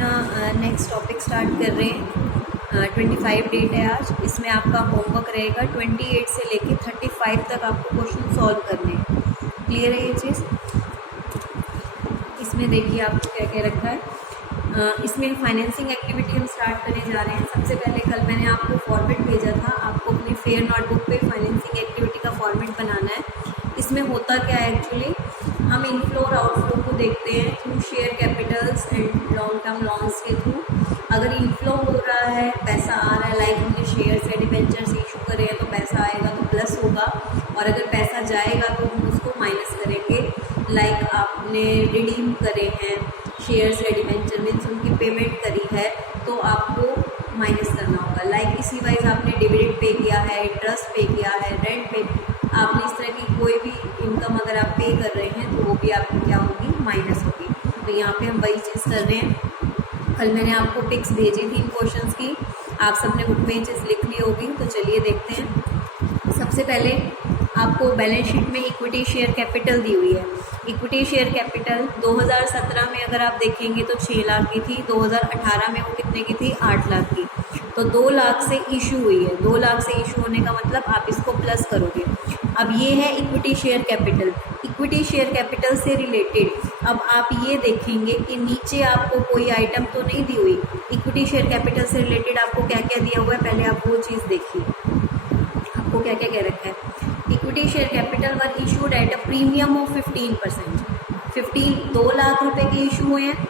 अपना next topic start कर रहे हैं। 25 डेट है आज। इसमें आपका होमवर्क रहेगा 28 से लेके 35 तक आपको क्वेश्चन सॉल्व करने हैं। क्लियर है ये चीज़? इसमें देखिए आपको क्या क्या रखा है। इसमें फाइनेंसिंग एक्टिविटी हम स्टार्ट करने जा रहे हैं। सबसे पहले कल मैंने आपको फॉर्मेट भेजा था, आपको अपनी फेयर नोटबुक पे फाइनेंसिंग एक्टिविटी का फॉर्मेट बनाना है। इसमें होता क्या है एक्चुअली, हम इनफ्लो और आउटफ्लो को देखते हैं through share Capitals and long term loans के थ्रू। अगर इनफ्लो हो रहा है, पैसा आ रहा है, लाइक हमने शेयर्स या डिबेंचर्स इशू करे हैं तो पैसा आएगा तो प्लस होगा, और अगर पैसा जाएगा तो हम उसको माइनस करेंगे। लाइक आपने रिडीम करे हैं शेयर्स या डिबेंचर, मीन्स उनकी पेमेंट करी है तो आपको माइनस करना होगा। लाइक इसी वाइज आपने डिविडेंड पे किया है, इंटरेस्ट पे किया है, रेंट पे, आपने इस तरह की कोई भी इनकम अगर आप पे कर रहे हैं तो वो भी आपकी क्या होगी, माइनस होगी। तो यहाँ पे हम वही चीज़ कर रहे हैं। कल मैंने आपको पिक्स भेजी थी इन क्वेश्चंस की, आप सबने बुक में चीज़ लिख ली होगी। तो चलिए देखते हैं। सबसे पहले आपको बैलेंस शीट में इक्विटी शेयर कैपिटल दी हुई है। इक्विटी शेयर कैपिटल 2017 में अगर आप देखेंगे तो 6 लाख की थी, 2018 में वो कितने की थी, 8 लाख की। तो 2 लाख से इशू हुई है। 2 लाख से इशू होने का मतलब आप इसको प्लस करोगे। अब ये है equity share capital. Equity share capital से रिलेटेड अब आप ये देखेंगे कि नीचे आपको कोई आइटम तो नहीं दी हुई। इक्विटी शेयर कैपिटल से रिलेटेड आपको क्या क्या दिया हुआ है, पहले आप वो चीज़ देखिए। आपको क्या क्या कह रखा है, equity share capital were issued at a premium of 15%। 2 lakh रुपए के इशू हुए हैं।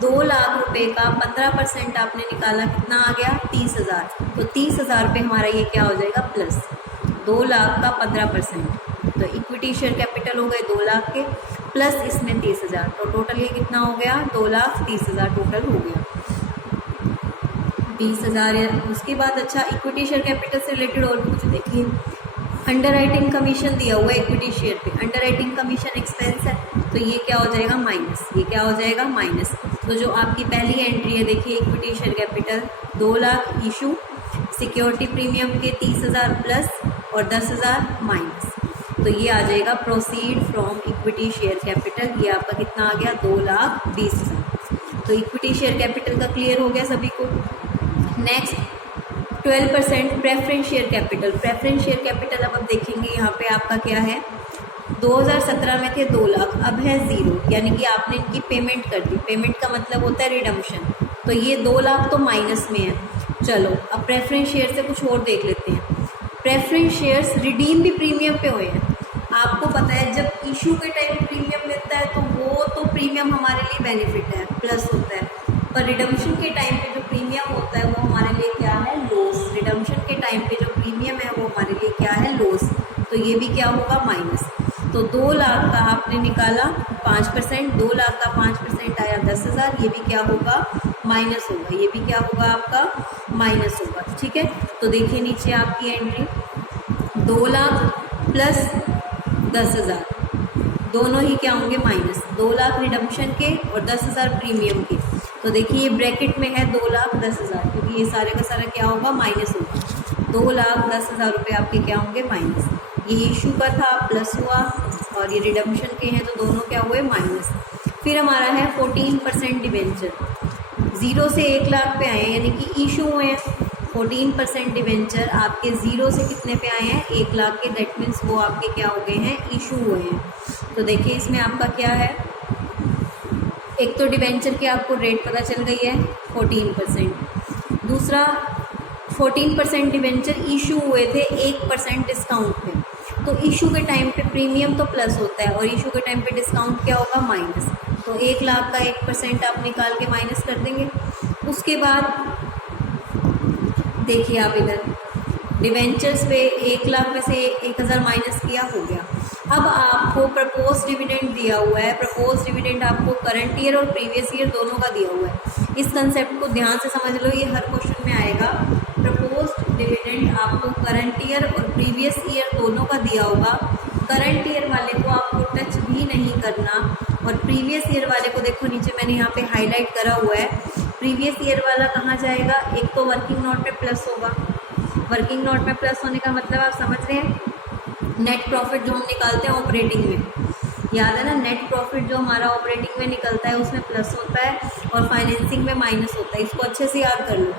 2 लाख रुपए का 15% आपने निकाला, कितना आ गया, 30,000। तो 30,000 रुपये हमारा ये क्या हो जाएगा, प्लस 2 लाख का 15%। तो इक्विटी शेयर कैपिटल हो गए 2 लाख के, प्लस इसमें 30,000, तो टोटल ये कितना हो गया, 2,30,000 टोटल हो गया। 20,000। उसके बाद अच्छा, इक्विटी शेयर कैपिटल से रिलेटेड और भी कुछ देखिए। अंडर राइटिंग कमीशन दिया हुआ है इक्विटी शेयर पे, अंडर राइटिंग कमीशन एक्सपेंस है, तो ये क्या हो जाएगा, माइनस। ये क्या हो जाएगा, माइनस। तो जो आपकी पहली एंट्री है देखिए, equity share capital 2 lakh issue, security premium के 30,000 प्लस और 10,000 माइनस, तो ये आ जाएगा proceed from equity share capital. ये आपका कितना आ गया, 2,20,000। तो इक्विटी शेयर कैपिटल का क्लियर हो गया सभी को। Next 12% preference share capital. Preference share capital अब देखेंगे यहाँ पे आपका क्या है, 2017 में थे 2 लाख, अब है 0, यानी कि आपने इनकी पेमेंट कर दी। पेमेंट का मतलब होता है रिडम्पशन, तो ये 2 लाख तो माइनस में है। चलो अब प्रेफरेंस शेयर से कुछ और देख लेते हैं। प्रेफरेंस शेयर्स रिडीम भी प्रीमियम पे हुए हैं। आपको पता है जब इशू के टाइम प्रीमियम मिलता है तो वो तो प्रीमियम हमारे लिए बेनिफिट है, प्लस होता है, पर रिडम्पशन के टाइम पे जो प्रीमियम होता है वो हमारे लिए क्या है, लॉस। रिडम्पशन के टाइम पे जो प्रीमियम है वो हमारे लिए क्या है, लॉस। तो ये भी क्या होगा, माइनस। तो 2 लाख का आपने निकाला 5%, 2 लाख का 5% आया 10,000, ये भी क्या होगा, माइनस होगा। ये भी क्या होगा, आपका माइनस होगा। ठीक है, तो देखिए नीचे आपकी एंट्री 2 लाख प्लस 10,000, दोनों ही क्या होंगे, माइनस। 2 लाख रिडम्पशन के और 10,000 प्रीमियम के। तो देखिए ये ब्रैकेट में है 2,10,000, क्योंकि ये सारे का सारा क्या होगा, माइनस होगा। 2,10,000 रुपये आपके क्या होंगे, माइनस। ये इशू का था, प्लस हुआ, और ये रिडम्पशन के हैं तो दोनों क्या हुए, माइनस। फिर हमारा है 14% डिवेंचर। 0 से 1 लाख पे आए हैं, यानी कि इशू हुए हैं। 14% डिवेंचर आपके 0 से कितने पे आए हैं, 1 लाख के। दैट मीन्स वो आपके क्या हो गए हैं, इशू हुए हैं। तो देखिए इसमें आपका क्या है, एक तो डिवेंचर की आपको रेट पता चल गई है 14%। दूसरा 14% डिवेंचर इशू हुए थे 1% डिस्काउंट पे, तो इशू के टाइम पे प्रीमियम तो प्लस होता है और इशू के टाइम पे डिस्काउंट क्या होगा, माइनस। तो 1 लाख का 1% आप निकाल के माइनस कर देंगे। उसके बाद देखिए आप इधर डिवेंचर्स पे 1 लाख में से 1,000 माइनस किया, हो गया। अब आपको प्रपोज डिविडेंड दिया हुआ है। प्रपोज डिविडेंड आपको करंट ईयर और प्रीवियस ईयर दोनों का दिया हुआ है। इस कंसेप्ट को ध्यान से समझ लो, ये हर क्वेश्चन में आएगा। प्रपोज डिविडेंड आपको करंट ईयर और प्रीवियस ईयर दोनों का दिया होगा। करंट ईयर वाले को आपको टच भी नहीं करना, और प्रीवियस ईयर वाले को देखो नीचे मैंने यहाँ पे हाईलाइट करा हुआ है। प्रीवियस ईयर वाला कहाँ जाएगा, एक तो वर्किंग नोट में प्लस होगा। वर्किंग नोट में प्लस होने का मतलब आप समझ रहे हैं, नेट प्रॉफिट जो हम निकालते हैं ऑपरेटिंग में, याद है ना, नेट प्रॉफिट जो हमारा ऑपरेटिंग में निकलता है उसमें प्लस होता है और फाइनेंसिंग में माइनस होता है। इसको अच्छे से याद कर लो।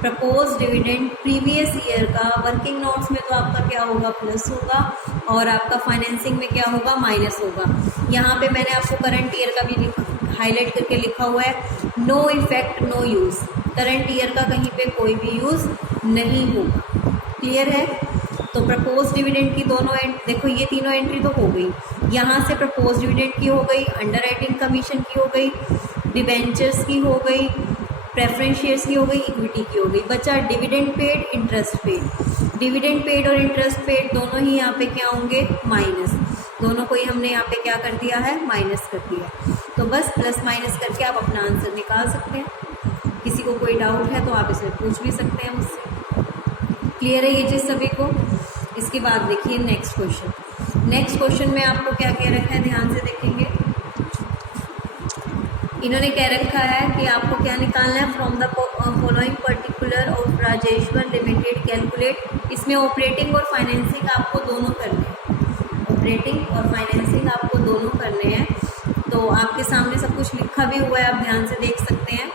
प्रपोज डिविडेंड प्रीवियस ईयर का वर्किंग नोट्स में तो आपका क्या होगा, प्लस होगा, और आपका फाइनेंसिंग में क्या होगा, माइनस होगा। यहाँ पे मैंने आपको करंट ईयर का भी हाईलाइट करके लिखा हुआ है, no effect no use. Current year का कहीं पे कोई भी यूज़ नहीं होगा। क्लियर है? तो प्रपोज डिविडेंड की दोनों देखो ये तीनों एंट्री तो हो गई। यहाँ से प्रपोज डिविडेंड की हो गई, अंडरराइटिंग कमीशन की हो गई, डिबेंचर्स की हो गई, प्रेफरेंस शेयर्स की हो गई, इक्विटी की हो गई। बचा dividend paid, interest paid. Dividend paid और इंटरेस्ट पेड दोनों ही यहाँ पे क्या होंगे, माइनस। दोनों को ही हमने यहाँ पे क्या कर दिया है, माइनस कर दिया। तो बस प्लस माइनस करके आप अपना आंसर निकाल सकते हैं। किसी को कोई डाउट है तो आप इसमें पूछ भी सकते हैं मुझसे। क्लियर है ये चीज़ सभी को? इसके बाद देखिए नेक्स्ट क्वेश्चन। नेक्स्ट क्वेश्चन में आपको क्या कह रखा है, ध्यान से देखेंगे। इन्होंने कह रखा है कि आपको क्या निकालना है, from the following particular of Rajeshwar limited calculate. इसमें ऑपरेटिंग और फाइनेंसिंग आपको दोनों करने हैं। ऑपरेटिंग और फाइनेंसिंग आपको दोनों करने हैं। तो आपके सामने सब कुछ लिखा भी हुआ है, आप ध्यान से देख सकते हैं।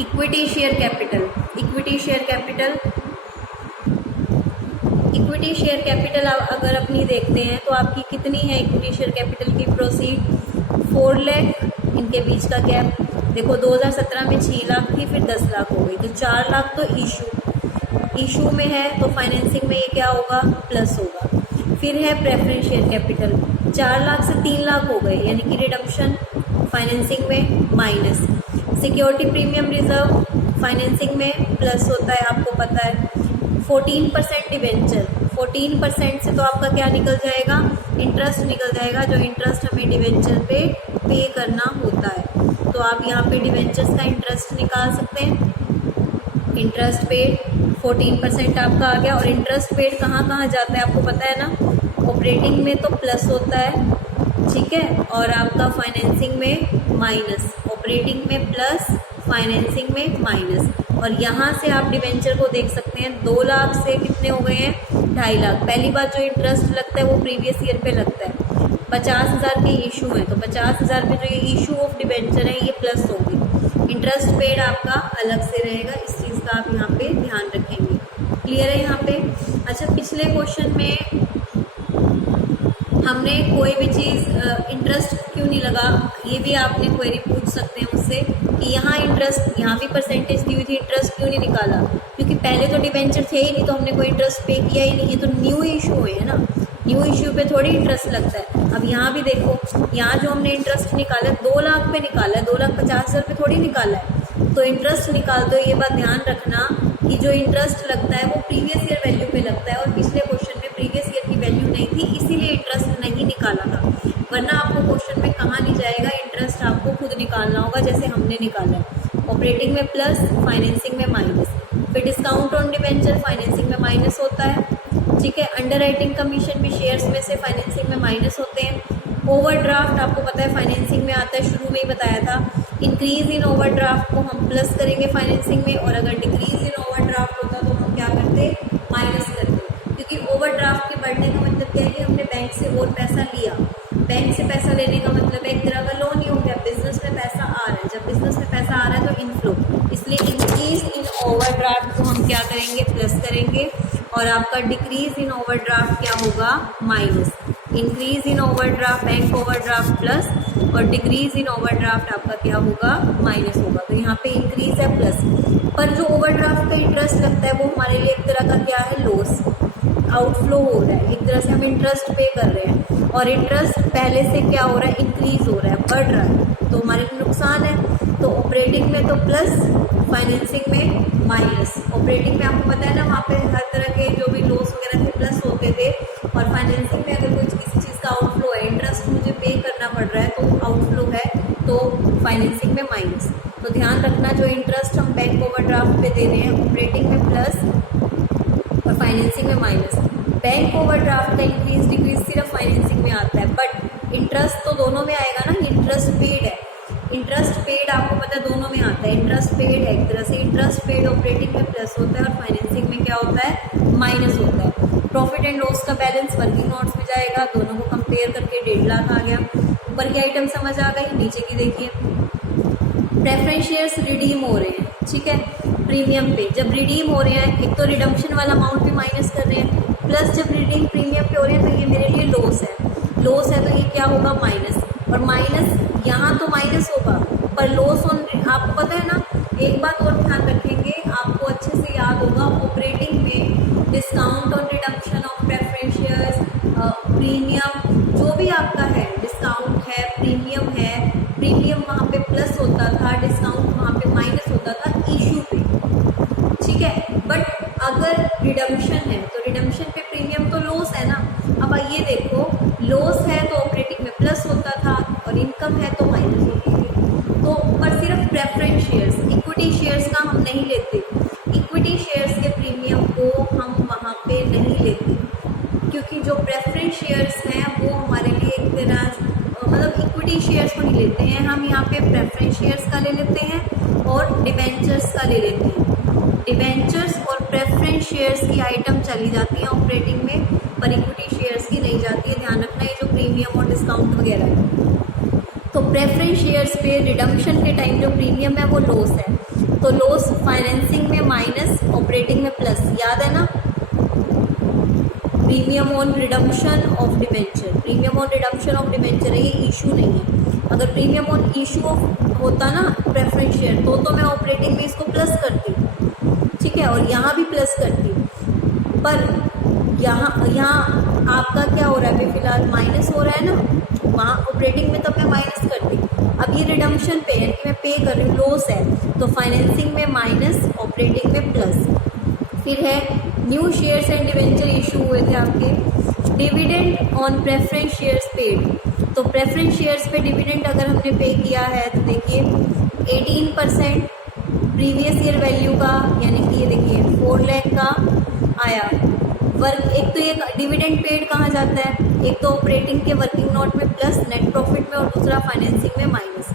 Equity share capital, equity share capital, equity share capital अगर अपनी देखते हैं तो आपकी कितनी है इक्विटी शेयर कैपिटल की प्रोसीड, 4 लाख। इनके बीच का गैप देखो, 2017 में 6 लाख थी, फिर 10 लाख हो गई, तो 4 लाख तो इशू में है, तो फाइनेंसिंग में ये क्या होगा, प्लस होगा। फिर है प्रेफरेंस शेयर कैपिटल, 4 लाख से 3 लाख हो गए, यानी कि रिडम्पशन, फाइनेंसिंग में minus. Security premium reserve financing में प्लस होता है, आपको पता है। 14% डिवेंचर, 14% से तो आपका क्या निकल जाएगा, इंटरेस्ट निकल जाएगा, जो इंटरेस्ट हमें डिवेंचर पे करना होता है। तो आप यहाँ पे डिवेंचर्स का इंटरेस्ट निकाल सकते हैं। इंटरेस्ट पेड 14% आपका आ गया। और इंटरेस्ट पेड कहाँ कहाँ जाता है आपको पता है ना, ऑपरेटिंग में तो प्लस होता है, ठीक है, और आपका फाइनेंसिंग में माइनस। ऑपरेटिंग में प्लस, फाइनेंसिंग में माइनस। और यहाँ से आप डिवेंचर को देख सकते हैं, 2 लाख से कितने हो गए हैं, 2.5 लाख। पहली बात जो इंटरेस्ट लगता है वो प्रीवियस ईयर पे लगता है। 50,000 के इशू है, तो 50,000 पे जो ये इशू ऑफ डिवेंचर है ये प्लस होगी। इंटरेस्ट पेड आपका अलग से रहेगा, इस चीज़ का आप यहाँ पे ध्यान रखेंगे। क्लियर है यहाँ पे? अच्छा, पिछले क्वेश्चन में हमने कोई भी चीज़ इंटरेस्ट क्यों नहीं लगा, ये भी आपने क्वेरी पूछ सकते हैं मुझसे कि यहाँ इंटरेस्ट, यहाँ भी परसेंटेज दी हुई थी, इंटरेस्ट क्यों नहीं निकाला, क्योंकि पहले तो डिवेंचर थे ही नहीं, तो हमने कोई इंटरेस्ट पे किया ही नहीं। ये तो न्यू इशू है ना, न्यू इशू पे थोड़ी इंटरेस्ट लगता है। अब यहाँ भी देखो, यहाँ जो हमने इंटरेस्ट निकाला है 2 लाख पे निकाला है, 2,50,000 पे थोड़ी निकाला है। तो इंटरेस्ट निकालते हो ये बात ध्यान रखना कि जो इंटरेस्ट लगता है वो प्रीवियस ईयर वैल्यू पे लगता है, और पिछले क्वेश्चन में प्रीवियस ईयर की वैल्यू नहीं थी, इसीलिए इंटरेस्ट नहीं निकाला था। वरना आपको क्वेश्चन में कहाँ नहीं जाएगा, इंटरेस्ट आपको खुद निकालना होगा, जैसे हमने निकाला है। ऑपरेटिंग में प्लस, फाइनेंसिंग में माइनस। फिर डिस्काउंट ऑन डिवेंचर फाइनेंसिंग में माइनस होता है, ठीक है। अंडरराइटिंग कमीशन भी शेयर्स में से फाइनेंसिंग में माइनस होते हैं। ओवरड्राफ्ट आपको पता है फाइनेंसिंग में आता है, शुरू में ही बताया था। इंक्रीज इन ओवरड्राफ्ट को हम प्लस करेंगे फाइनेंसिंग में, और अगर डिक्रीज इन ओवरड्राफ्ट होता तो हम क्या करते, माइनस करते। क्योंकि ओवरड्राफ्ट के बढ़ने का मतलब क्या है कि हमने बैंक से और पैसा लिया। बैंक से पैसा लेने का मतलब एक तरह का लोन ही हो गया। बिजनेस में पैसा आ रहा है, जब बिजनेस में पैसा आ रहा है तो इनफ्लो, इसलिए इंक्रीज इन ओवरड्राफ्ट को हम क्या करेंगे, प्लस करेंगे। और आपका डिक्रीज इन ओवरड्राफ्ट क्या होगा, minus. Increase in overdraft, bank overdraft plus, और डिक्रीज इन ओवरड्राफ्ट आपका क्या होगा, माइनस होगा। तो यहाँ पे इंक्रीज है प्लस, पर जो ओवरड्राफ्ट का इंटरेस्ट लगता है वो हमारे लिए एक तरह का क्या है, लॉस, आउटफ्लो हो रहा है। एक तरह से हम इंटरेस्ट पे कर रहे हैं, और इंटरेस्ट पहले से क्या हो रहा है, इंक्रीज हो रहा है, बढ़ रहा है, तो हमारे लिए नुकसान है। तो ऑपरेटिंग में तो प्लस, फाइनेंसिंग में माइनस। ऑपरेटिंग में आपको पता है ना, वहाँ पे हर तरह के जो भी लॉस वगैरह थे प्लस होते थे, और फाइनेंसिंग में अगर कुछ किसी चीज़ का आउटफ्लो है, इंटरेस्ट मुझे पे करना पड़ रहा है तो आउटफ्लो है, तो फाइनेंसिंग में माइनस। तो ध्यान रखना, जो इंटरेस्ट हम बैंक ओवरड्राफ्ट पे दे रहे हैं ऑपरेटिंग में प्लस और फाइनेंसिंग में माइनस। बैंक ओवरड्राफ्ट का इंक्रीज डिक्रीज सिर्फ फाइनेंसिंग में आता है, बट इंटरेस्ट तो दोनों में आएगा ना। इंटरेस्ट पेड है, इंटरेस्ट पेड आपको पता है दोनों में आता है। इंटरेस्ट पेड है एक तरह से, इंटरेस्ट पेड ऑपरेटिंग में प्लस होता है और फाइनेंसिंग में क्या होता है, माइनस होता है। प्रॉफिट एंड लॉस का बैलेंस वर्किंग नोट्स में जाएगा, दोनों को कंपेयर करके 1.5 लाख आ गया। ऊपर की आइटम समझ आ गई, नीचे की देखिए। प्रेफरेंस शेयर्स रिडीम हो रहे हैं, ठीक है, प्रीमियम पे। जब रिडीम हो रहे हैं, एक तो रिडम्पशन वाला अमाउंट भी माइनस कर रहे हैं, प्लस जब रिडीम प्रीमियम पे हो रहे हैं तो ये मेरे लिए लॉस है तो ये क्या होगा, माइनस। और माइनस यहाँ तो माइनस होगा, पर लॉस ऑन, आपको पता है ना, एक बात और ध्यान रखेंगे, आपको अच्छे से याद होगा, ऑपरेटिंग में discount on redemption of preference shares, premium जो भी आपका है, डिस्काउंट है, प्रीमियम वहाँ पे प्लस होता था, डिस्काउंट वहाँ पे माइनस होता था इशू पे, ठीक है। बट अगर रिडम्पशन है तो रिडम्पशन पे प्रीमियम तो लॉस है ना। अब ये देखो, लॉस है तो ऑपरेटिंग में प्लस होता था और इनकम है तो माइनस होती थी। तो पर सिर्फ प्रेफरेंस शेयर्स, इक्विटी शेयर्स का हम नहीं लेते, इक्विटी शेयर्स के प्रीमियम को हम वहाँ पे नहीं लेते, क्योंकि जो प्रेफरेंस शेयर्स हैं वो हमारे लिए एक तरह, मतलब इक्विटी शेयर्स को नहीं लेते हैं हम, यहाँ पे प्रेफरेंस शेयर्स का ले लेते हैं और डिबेंचर्स का ले लेते हैं। डिबेंचर्स और प्रेफरेंस शेयर्स की आइटम चली जाती हैं ऑपरेटिंग में, पर इक्विटी शेयर्स की नहीं जाती है, ध्यान रखना, ये जो प्रीमियम और डिस्काउंट वगैरह है। तो प्रेफरेंस शेयर्स पे रिडम्पशन के टाइम जो प्रीमियम है वो लॉस है, तो लॉस फाइनेंसिंग में माइनस, ऑपरेटिंग में प्लस, याद है ना। Premium on redemption of debenture, premium on redemption of debenture है, ये इशू नहीं है। अगर प्रीमियम ऑन इशू होता ना प्रेफरेंस शेयर तो मैं ऑपरेटिंग में इसको प्लस करती, ठीक है, और यहाँ भी प्लस करती, पर यहाँ आपका क्या हो रहा है, अभी फिलहाल माइनस हो रहा है ना, वहाँ ऑपरेटिंग में तब मैं माइनस करती। अब ये रिडम्पशन पे यानी कि मैं पे कर रही हूँ, लॉस है, तो फाइनेंसिंग में माइनस, ऑपरेटिंग में प्लस। फिर है new shares and debenture issue हुए थे आपके। Dividend on preference shares paid, तो प्रेफरेंस शेयर्स पे डिविडेंड अगर हमने पे किया है तो देखिए 18% प्रीवियस ईयर वैल्यू का, यानी कि ये देखिए 4 लाख का आया। एक तो ये डिविडेंड पेड कहाँ जाता है, एक तो ऑपरेटिंग के वर्किंग नोट में प्लस नेट प्रॉफिट में, और दूसरा फाइनेंसिंग में माइनस।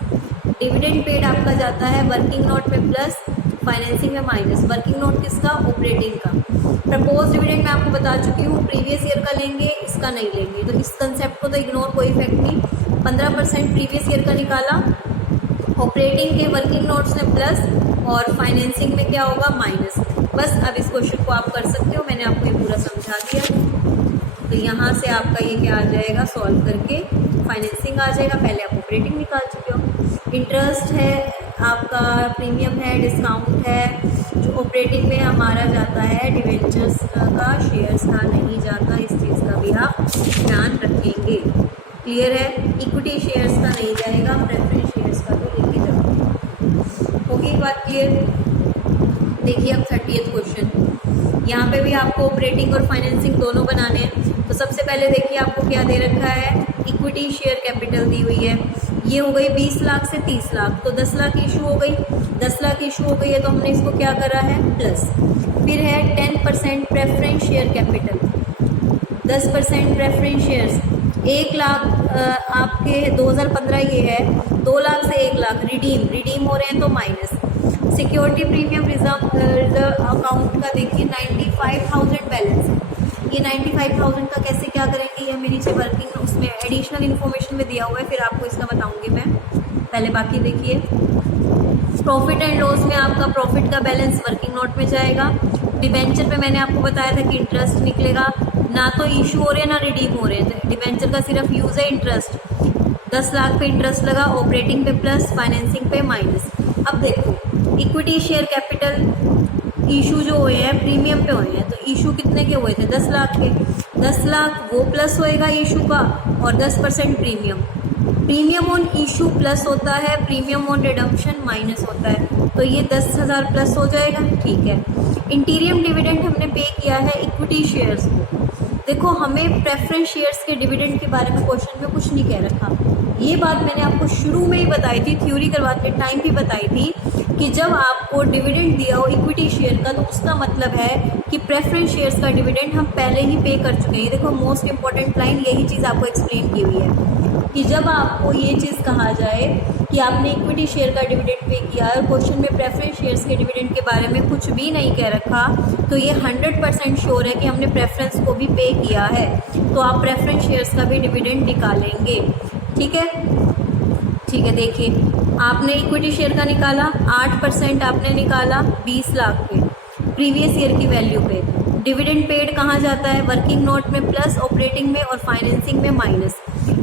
डिविडेंड पेड आपका जाता है वर्किंग नोट में प्लस, फाइनेंसिंग में माइनस। वर्किंग नोट किसका, ऑपरेटिंग का। प्रपोज डिविडेंड मैं आपको बता चुकी हूँ, प्रीवियस ईयर का लेंगे, इसका नहीं लेंगे, तो इस कंसेप्ट को तो इग्नोर, कोई इफेक्ट नहीं। 15% प्रीवियस ईयर का निकाला, ऑपरेटिंग के वर्किंग नोट्स में प्लस और फाइनेंसिंग में क्या होगा, माइनस। बस अब इस क्वेश्चन को आप कर सकते हो, मैंने आपको ये पूरा समझा दिया। तो यहाँ से आपका ये क्या आ जाएगा, सॉल्व करके फाइनेंसिंग आ जाएगा, पहले आप ऑपरेटिंग निकाल चुके हो। इंटरेस्ट है आपका, प्रीमियम है, डिस्काउंट है, जो ऑपरेटिंग में हमारा जाता है डिवेंचर्स का, शेयर्स का नहीं जाता, इस चीज़ का भी आप ध्यान रखेंगे। क्लियर है, इक्विटी शेयर्स का नहीं जाएगा, प्रेफरेंस शेयर्स का तो लेके जाओ। होगी बात क्लियर। देखिए अब 30th क्वेश्चन, यहाँ पे भी आपको ऑपरेटिंग और फाइनेंसिंग दोनों बनाने हैं। तो सबसे पहले देखिए आपको क्या दे रखा है, इक्विटी शेयर कैपिटल दी हुई है, ये हो गई 20 लाख से 30 लाख, तो 10 लाख इशू हो गई, 10 लाख इशू हो गई है, तो हमने इसको क्या करा है, प्लस। फिर है 10% preference share capital, 10% preference shares, 1 lakh आपके 2015 ये है, 2 लाख से 1 लाख रिडीम हो रहे हैं तो minus. Security premium reserve account का देखिए 95,000 बैलेंस है, ये 95,000 का कैसे क्या करेंगे, ये हमें नीचे वर्किंग उसमें एडिशनल इन्फॉर्मेशन में दिया हुआ है, फिर आपको इसका बताऊंगी मैं। पहले बाकी देखिए, प्रॉफिट एंड लॉस में आपका प्रॉफिट का बैलेंस वर्किंग नोट में जाएगा। डिबेंचर पे मैंने आपको बताया था कि इंटरेस्ट निकलेगा, ना तो इशू हो रहे हैं ना रिडीम हो रहे हैं, तो डिबेंचर का सिर्फ यूज है इंटरेस्ट। 10 लाख पे इंटरेस्ट लगा, ऑपरेटिंग पे प्लस, फाइनेंसिंग पे माइनस। अब देखो इक्विटी शेयर कैपिटल इशू जो हुए हैं प्रीमियम पे हुए हैं, तो इशू कितने के हुए थे, 10 लाख के, 10 लाख वो प्लस होएगा इशू का, और 10% प्रीमियम ऑन इशू प्लस होता है, प्रीमियम ऑन रिडम्पशन माइनस होता है, तो ये 10,000 प्लस हो जाएगा, ठीक है। इंटीरियम डिविडेंड हमने पे किया है इक्विटी शेयर्स को। देखो हमें प्रेफरेंस शेयर्स के डिविडेंड के बारे में क्वेश्चन में कुछ नहीं कह रखा, ये बात मैंने आपको शुरू में ही बताई थी, थ्योरी करवाते टाइम भी बताई थी कि जब आपको डिविडेंड दिया हो इक्विटी शेयर का, तो उसका मतलब है कि प्रेफरेंस शेयर्स का डिविडेंड हम पहले ही पे कर चुके हैं। ये देखो मोस्ट इंपॉर्टेंट लाइन, यही चीज़ आपको एक्सप्लेन की हुई है। कि जब आपको ये चीज़ कहा जाए कि आपने इक्विटी शेयर का डिविडेंड पे किया और क्वेश्चन में प्रेफरेंस शेयर्स के डिविडेंड के बारे में कुछ भी नहीं कह रखा, तो ये 100% श्योर है कि हमने प्रेफरेंस को भी पे किया है, तो आप प्रेफरेंस शेयर्स का भी डिविडेंड निकालेंगे। ठीक है, ठीक है। देखिए, आपने इक्विटी शेयर का निकाला 8% आपने निकाला 20 लाख पे प्रीवियस ईयर की वैल्यू पे। डिविडेंड पेड कहाँ जाता है? वर्किंग नोट में प्लस, ऑपरेटिंग में और फाइनेंसिंग में माइनस।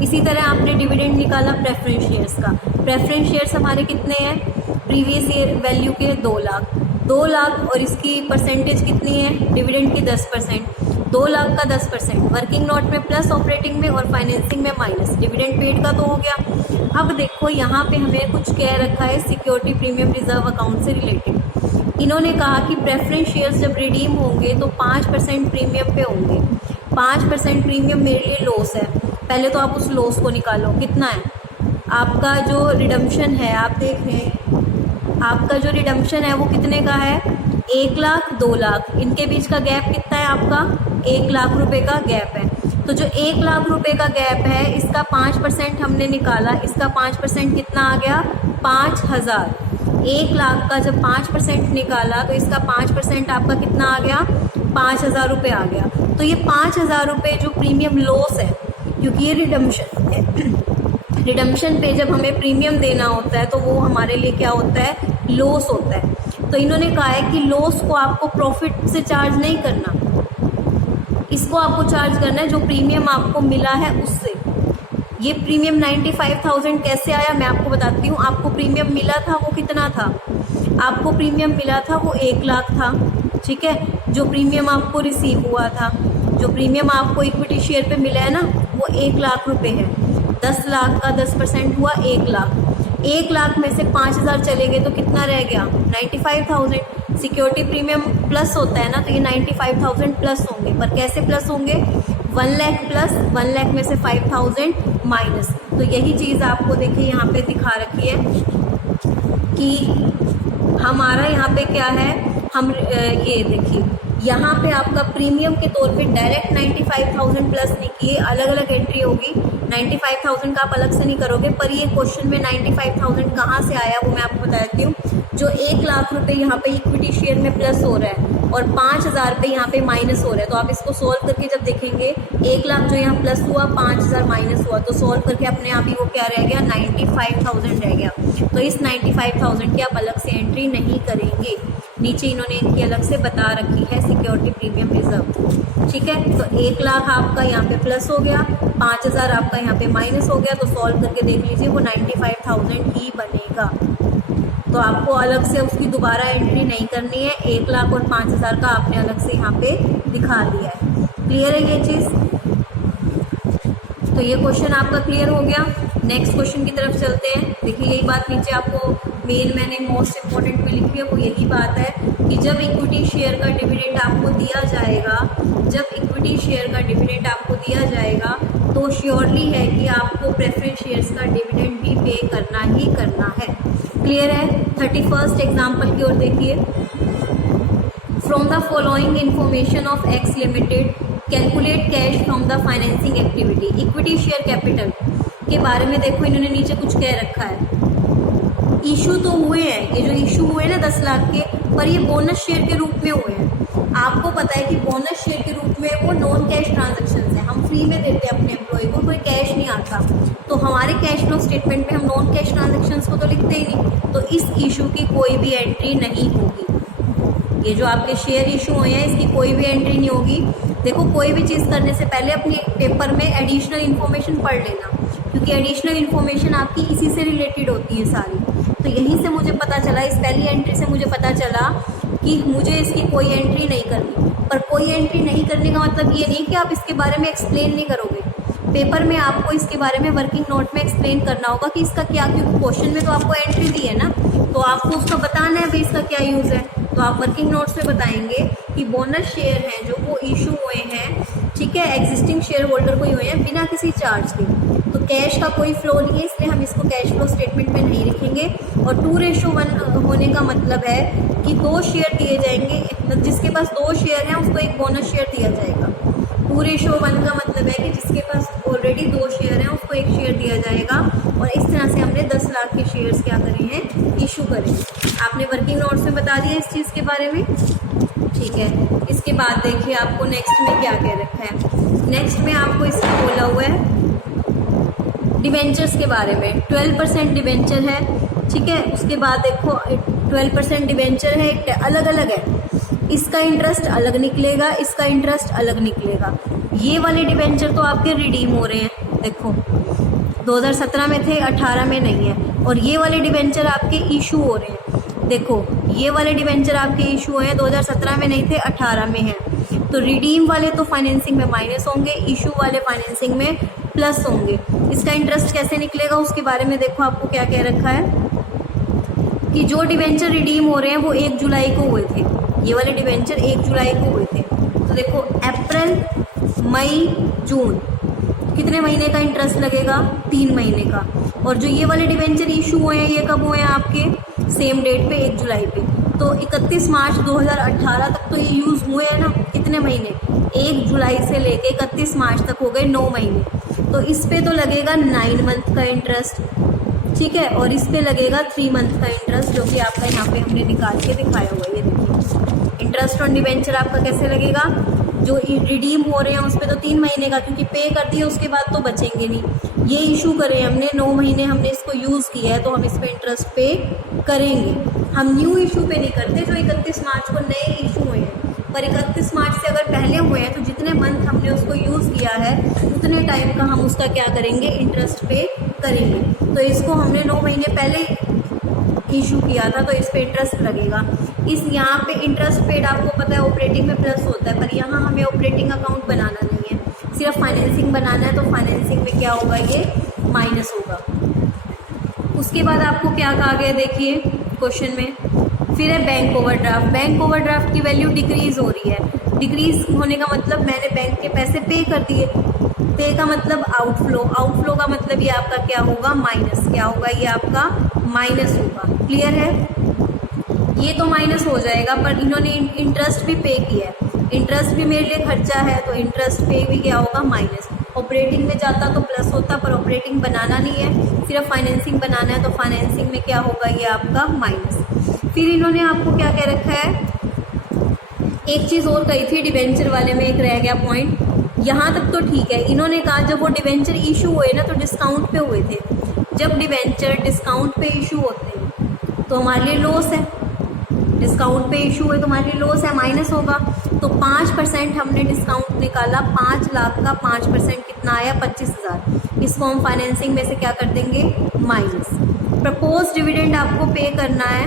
इसी तरह आपने डिविडेंड निकाला प्रेफरेंस शेयर्स का। प्रेफरेंस शेयर्स हमारे कितने हैं? प्रीवियस ईयर वैल्यू के 2 लाख। 2 लाख और इसकी परसेंटेज कितनी है? डिविडेंड की 10%। 2 लाख का 10%, वर्किंग नोट में प्लस, ऑपरेटिंग में और फाइनेंसिंग में माइनस। डिविडेंड पेड का तो हो गया। अब देखो यहाँ पे हमें कुछ कह रखा है सिक्योरिटी प्रीमियम रिजर्व अकाउंट से रिलेटेड। इन्होंने कहा कि प्रेफरेंस शेयर्स जब रिडीम होंगे तो 5% प्रीमियम पे होंगे। 5% प्रीमियम मेरे लिए लॉस है। पहले तो आप उस लॉस को निकालो, कितना है आपका जो रिडम्पशन है। आप देख रहे हैं आपका जो रिडम्पशन है वो कितने का है? 1 लाख 2 लाख, इनके बीच का गैप कितना है आपका? 1 लाख रुपए का गैप है। तो जो 1 लाख रुपए का गैप है इसका 5% हमने निकाला, इसका 5% कितना आ गया? 5000। 1 लाख का जब 5% निकाला तो इसका 5% आपका कितना आ गया? 5000 रुपये आ गया। तो ये 5000 रुपये जो प्रीमियम लॉस है, क्योंकि ये रिडम्पशन है, रिडम्पशन पे जब हमें प्रीमियम देना होता है तो वो हमारे लिए क्या होता है? लॉस होता है। तो इन्होंने कहा है कि लॉस को आपको प्रॉफिट से चार्ज नहीं करना, इसको आपको चार्ज करना है जो प्रीमियम आपको मिला है उससे। ये प्रीमियम 95,000 कैसे आया मैं आपको बताती हूँ। आपको प्रीमियम मिला था वो कितना था? आपको प्रीमियम मिला था वो 1 लाख था। ठीक है, जो प्रीमियम आपको रिसीव हुआ था, जो प्रीमियम आपको इक्विटी शेयर पे मिला है ना, वो 1 लाख रुपए है। 10 लाख का 10% हुआ 1 लाख। 1 लाख में से 5000 चले गए तो कितना रह गया? 95,000। सिक्योरिटी प्रीमियम प्लस होता है ना, तो ये 95,000 प्लस होंगे। पर कैसे प्लस होंगे? 1 लाख प्लस 1 लाख में से 5,000 माइनस। तो यही चीज़ आपको देखिए यहाँ पे दिखा रखी है कि हमारा यहाँ पे क्या है। हम ये देखिए यहाँ पे आपका प्रीमियम के तौर पे डायरेक्ट 95,000 प्लस नहीं किए, अलग अलग एंट्री होगी। 95,000 का आप अलग से नहीं करोगे, पर ये क्वेश्चन में 95,000 कहाँ से आया वो मैं आपको बता देती हूँ। जो 1 लाख रुपए यहाँ पे इक्विटी शेयर में प्लस हो रहा है और 5,000 रुपये यहाँ पे माइनस हो रहा है, तो आप इसको सॉल्व करके जब देखेंगे 1 लाख जो यहाँ प्लस हुआ, 5,000 माइनस हुआ, तो सॉल्व करके अपने आप ही वो क्या रह गया? 95,000 रह गया। तो इस 95,000 की आप अलग से एंट्री नहीं करेंगे। नीचे इन्होंने इनकी अलग से बता रखी है सिक्योरिटी प्रीमियम रिजर्व। ठीक है, तो 1 लाख आपका यहाँ पे प्लस हो गया, 5,000 आपका यहाँ पे माइनस हो गया, तो सॉल्व करके देख लीजिए वो 95,000 ही बनेगा। तो आपको अलग से उसकी दोबारा एंट्री नहीं करनी है। 1 लाख और 5,000 का आपने अलग से यहाँ पे दिखा दिया है। क्लियर है ये चीज़? तो ये क्वेश्चन आपका क्लियर हो गया। नेक्स्ट क्वेश्चन की तरफ चलते हैं। देखिए यही बात नीचे आपको मेन मैंने मोस्ट इम्पोर्टेंट में लिखी है, वो यही बात है कि जब इक्विटी शेयर का डिविडेंड आपको दिया जाएगा, जब इक्विटी शेयर का डिविडेंड आपको दिया जाएगा तो श्योरली है कि आपको प्रेफरेंस शेयर्स का डिविडेंड भी पे करना ही करना है। क्लियर है? 31st एग्जाम्पल की ओर देखिए। From the following information of x limited calculate cash from the financing activity. Equity share capital के बारे में देखो इन्होंने नीचे कुछ कह रखा है। इशू तो हुए हैं, ये जो इशू हुए ना 10 लाख के, पर ये बोनस शेयर के रूप में हुए हैं। आपको पता है कि बोनस शेयर के रूप में वो नॉन कैश ट्रांजैक्शंस हैं, हम फ्री में देते हैं अपने एम्प्लॉय को, कोई कैश नहीं आता। तो हमारे कैश फ्लो स्टेटमेंट में हम नॉन कैश ट्रांजैक्शंस को तो लिखते ही नहीं, तो इस इशू की कोई भी एंट्री नहीं होगी। ये जो आपके शेयर इशू हुए हैं इसकी कोई भी एंट्री नहीं होगी। देखो कोई भी चीज़ करने से पहले अपने पेपर में एडिशनल इन्फॉर्मेशन पढ़ लेना, क्योंकि एडिशनल इन्फॉर्मेशन आपकी इसी से रिलेटेड होती है सारी। तो यहीं से मुझे पता चला, इस पहली एंट्री से मुझे पता चला कि मुझे इसकी कोई एंट्री नहीं करनी। पर कोई एंट्री नहीं करने का मतलब ये नहीं कि आप इसके बारे में एक्सप्लेन नहीं करोगे। पेपर में आपको इसके बारे में वर्किंग नोट में एक्सप्लेन करना होगा कि इसका क्या, क्योंकि क्वेश्चन में तो आपको एंट्री दी है ना, तो आपको उसका बताना है भाई इसका क्या यूज़ है। तो आप वर्किंग नोट्स में बताएंगे कि बोनस शेयर हैं जो वो इशू हुए हैं, ठीक है, एग्जिस्टिंग शेयर होल्डर को ही हुए हैं बिना किसी चार्ज के। तो कैश का कोई फ्लो नहीं है, इसलिए हम इसको कैश फ्लो स्टेटमेंट में नहीं लिखेंगे। और 2:1 होने का मतलब है कि 2 शेयर दिए जाएंगे, जिसके पास 2 शेयर हैं उसको एक बोनस शेयर दिया जाएगा। 2:1 का मतलब है कि जिसके पास ऑलरेडी 2 शेयर हैं उसको 1 शेयर दिया जाएगा, और इस तरह से हमने 10 लाख के शेयर्स क्या करे हैं, इशू करे। आपने वर्किंग नोट्स में बता दिया इस चीज़ के बारे में, ठीक है। इसके बाद देखिए आपको नेक्स्ट में क्या कह रखा है। नेक्स्ट में आपको इसमें बोला हुआ है डिवेंचर्स के बारे में। 12% डिवेंचर है, ठीक है। उसके बाद देखो 12% डिवेंचर है, अलग अलग है, इसका इंटरेस्ट अलग निकलेगा, इसका इंटरेस्ट अलग निकलेगा। ये वाले डिवेंचर तो आपके रिडीम हो रहे हैं, देखो 2017 में थे, 18 में नहीं है। और ये वाले डिवेंचर आपके इशू हो रहे हैं, देखो ये वाले डिवेंचर आपके इशू हैं, 2017 में नहीं थे, 18 में हैं। तो रिडीम वाले तो फाइनेंसिंग में माइनस होंगे, इशू वाले फाइनेंसिंग में प्लस होंगे। इसका इंटरेस्ट कैसे निकलेगा उसके बारे में देखो आपको क्या कह रखा है कि जो डिवेंचर रिडीम हो रहे हैं वो 1 जुलाई को हुए थे, ये वाले डिवेंचर 1 जुलाई को हुए थे। तो देखो अप्रैल, मई, जून, कितने महीने का इंटरेस्ट लगेगा, 3 महीने का। और जो ये वाले डिवेंचर इशू हुए हैं ये कब हुए हैं आपके, सेम डेट पे 1 जुलाई पे। तो 31 मार्च 2018 तक तो ये यूज़ हुए हैं ना, कितने महीने, 1 जुलाई से लेके 31 मार्च तक हो गए 9 महीने। तो इस पे तो लगेगा 9 मंथ का इंटरेस्ट, ठीक है। और इस पे लगेगा 3 मंथ का इंटरेस्ट, जो कि आपका यहाँ पे हमने निकाल के दिखाया हुआ है। ये देखिए इंटरेस्ट ऑन डिवेंचर आपका कैसे लगेगा, जो रिडीम हो रहे हैं उस पर तो 3 महीने का, क्योंकि पे कर दिए उसके बाद तो बचेंगे नहीं। ये इशू करें हमने 9 महीने हमने इसको यूज़ किया है, तो हम इस पर इंटरेस्ट पे करेंगे। हम न्यू इशू पे नहीं करते जो 31 मार्च को नए इशू हुए हैं, पर 31 मार्च से अगर पहले हुए हैं तो जितने मंथ हमने उसको यूज़ किया है उतने टाइम का हम उसका क्या करेंगे, इंटरेस्ट पे करेंगे। तो इसको हमने 9 महीने पहले इशू किया था, तो इस पे इंटरेस्ट लगेगा। इस यहाँ पे इंटरेस्ट पेड आपको पता है ऑपरेटिंग में प्लस होता है, पर यहाँ हमें ऑपरेटिंग अकाउंट बनाना नहीं है, सिर्फ फाइनेंसिंग बनाना है। तो फाइनेंसिंग में क्या होगा, ये माइनस होगा। उसके बाद आपको क्या कहा गया देखिए क्वेश्चन में, फिर है बैंक ओवरड्राफ्ट। बैंक ओवरड्राफ्ट की वैल्यू डिक्रीज़ हो रही है। डिक्रीज़ होने का मतलब मैंने बैंक के पैसे पे कर दिए, पे का मतलब आउटफ्लो, आउटफ्लो का मतलब ये आपका क्या होगा, माइनस। क्या होगा, ये आपका माइनस होगा। क्लियर है, ये तो माइनस हो जाएगा, पर इन्होंने इंटरेस्ट भी पे किया है, इंटरेस्ट भी मेरे लिए खर्चा है, तो इंटरेस्ट पे भी क्या होगा, माइनस। ऑपरेटिंग में जाता तो प्लस होता, पर ऑपरेटिंग बनाना नहीं है, सिर्फ फाइनेंसिंग बनाना है, तो फाइनेंसिंग में क्या होगा, ये आपका माइनस। फिर इन्होंने आपको क्या कह रखा है, एक चीज़ और कही थी डिवेंचर वाले में, एक रह गया पॉइंट। यहाँ तक तो ठीक है, इन्होंने कहा जब वो डिवेंचर इशू हुए ना तो डिस्काउंट पे हुए थे। जब डिवेंचर डिस्काउंट पे इशू होते हैं तो हमारे लिए लॉस है, डिस्काउंट पे इशू हुए तो हमारे लिए लॉस है, माइनस होगा। तो 5% हमने डिस्काउंट निकाला, 5 लाख का 5% कितना आया, 25,000। इसको हम फाइनेंसिंग में से क्या कर देंगे, माइनस। प्रपोज डिविडेंड आपको पे करना है,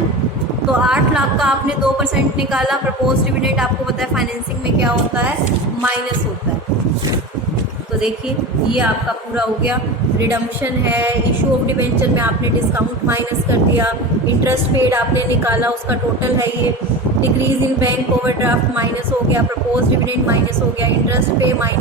तो 8 लाख का आपने 2% निकाला। प्रपोज डिविडेंड आपको पता है फाइनेंसिंग में क्या होता है, माइनस होता है। तो देखिए ये आपका पूरा हो गया। रिडम्पशन है, इशू ऑफ डिवेंचर में आपने डिस्काउंट माइनस कर दिया, इंटरेस्ट पेड आपने निकाला, उसका टोटल है ये। Decrease in bank overdraft minus हो गया, प्रपोज डिविडेंड माइनस हो गया, इंटरेस्ट पे माइनस